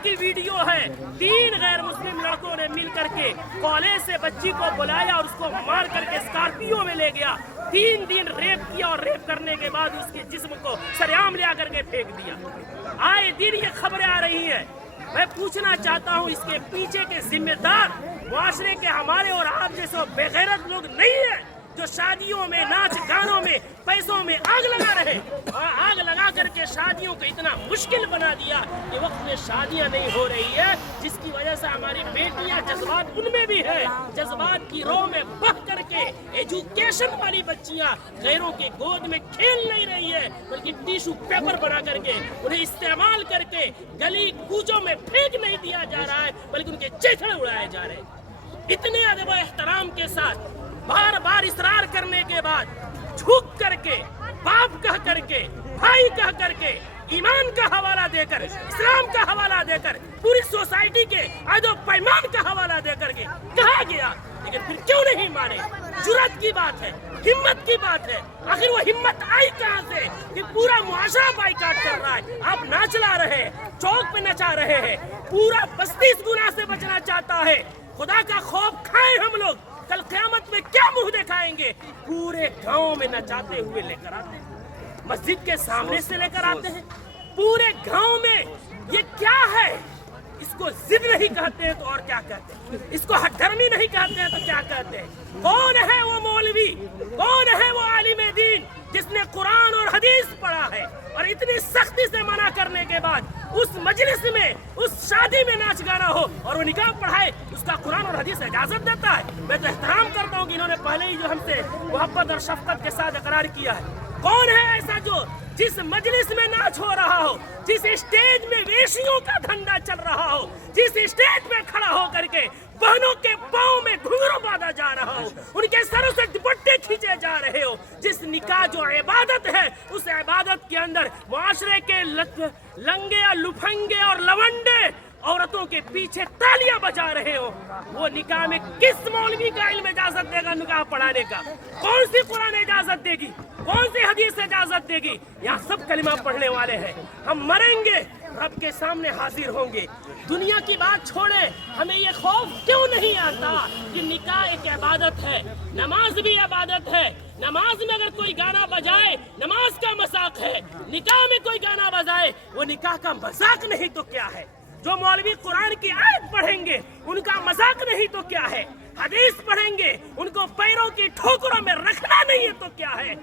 की वीडियो है। 3 गैर मुस्लिम लड़कों ने मिल करके कॉलेज से बच्ची को बुलाया और उसको मार करके स्कॉर्पियो में ले गया। 3 दिन रेप किया और रेप करने के बाद उसके जिस्म को सरेआम ले करके फेंक दिया। आए दिन ये खबरें आ रही हैं। मैं पूछना चाहता हूँ, इसके पीछे के जिम्मेदार मुआशरे के हमारे और आप जैसे बेगैरत लोग नहीं है जो शादियों में, नाच गानों में, पैसों में आग लगा रहे और आग लगा करके शादियों को इतना मुश्किल बना दिया कि वक्त में शादियां नहीं हो रही है, जिसकी वजह से हमारी बेटियां, जज्बात उनमें भी है, जज्बात की रो में बह करके एजुकेशन वाली बच्चियां गैरों के गोद में खेल नहीं रही है, बल्कि टिश्यू पेपर बना करके उन्हें इस्तेमाल करके गली कूचों में फेंक नहीं दिया जा रहा है, बल्कि उनके चेहरे उड़ाए जा रहे हैं। इतने अदब एहतराम के साथ बार बार इसरार करने के बाद झुक करके, बाप कह करके, भाई कह करके, ईमान का हवाला देकर, इस्लाम का हवाला देकर, पूरी सोसाइटी के आदो पैमान का हवाला देकर के कहा गया, लेकिन फिर क्यों नहीं माने? जुर्रत की बात है, हिम्मत की बात है। आखिर वो हिम्मत आई कहां से कि पूरा मुआशरा बाइकाट कर रहा है? आप ना चला रहे हैं, चौक पे नचा रहे हैं, पूरा बस्ती इस गुनाह से बचना चाहता है। खुदा का खौफ खाए हम लोग, कल क़यामत में क्या मुंह दिखाएंगे? पूरे गांव में नचाते हुए लेकर आते हैं, मस्जिद के सामने से लेकर आते हैं, पूरे गांव में। ये क्या है? इसको जिद नहीं कहते हैं तो और क्या कहते हैं? इसको हठधर्मी नहीं कहते हैं तो क्या कहते हैं? कौन है वो मौलवी, कौन है वो आलिम दीन जिसने कुरान और हदीस पढ़ा है और इतनी सख्ती से मना करने के बाद उस मजलिस में, उस शादी में नाच गाना हो और वो निकाह पढ़ाए, उसका कुरान और हदीस इजाजत देता है? मैं तो एहतराम करता हूँ कि इन्होंने पहले ही जो हमसे मोहब्बत और शफकत के साथ इकरार किया है। कौन है ऐसा जो जिस मजलिस में नाच हो रहा हो, जिस स्टेज में वेशियों का धंधा चल रहा हो, जिस स्टेज में खड़ा हो करके बहनों के पाँव में घुंघरू बांधा जा रहा हो, उनके सरों से दुपट्टे खींचे जा रहे हो, जिस निकाह जो इबादत है उस इबादत के अंदर मुआशरे के लंगे और लुफंगे और लवंडे औरतों के पीछे तालियां बजा रहे हो, वो निकाह में किस मौलवी का इल्म इजाजत देगा निकाह पढ़ाने का? कौन सी कुरान इजाजत देगी? कौन सी हदीस इजाजत देगी? यहाँ सब कलिमा पढ़ने वाले हैं। हम मरेंगे, रब के सामने हाजिर होंगे। दुनिया की बात छोड़े, हमें ये खौफ क्यों नहीं आता कि निकाह एक इबादत है, नमाज भी इबादत है। नमाज में अगर कोई गाना बजाए, नमाज का मजाक है। निकाह में कोई गाना बजाए, वो निकाह का मजाक नहीं तो क्या है? जो मौलवी कुरान की आयत पढ़ेंगे उनका मजाक नहीं तो क्या है? हदीस पढ़ेंगे, उनको पैरों की ठोकरों में रखना नहीं है तो क्या है?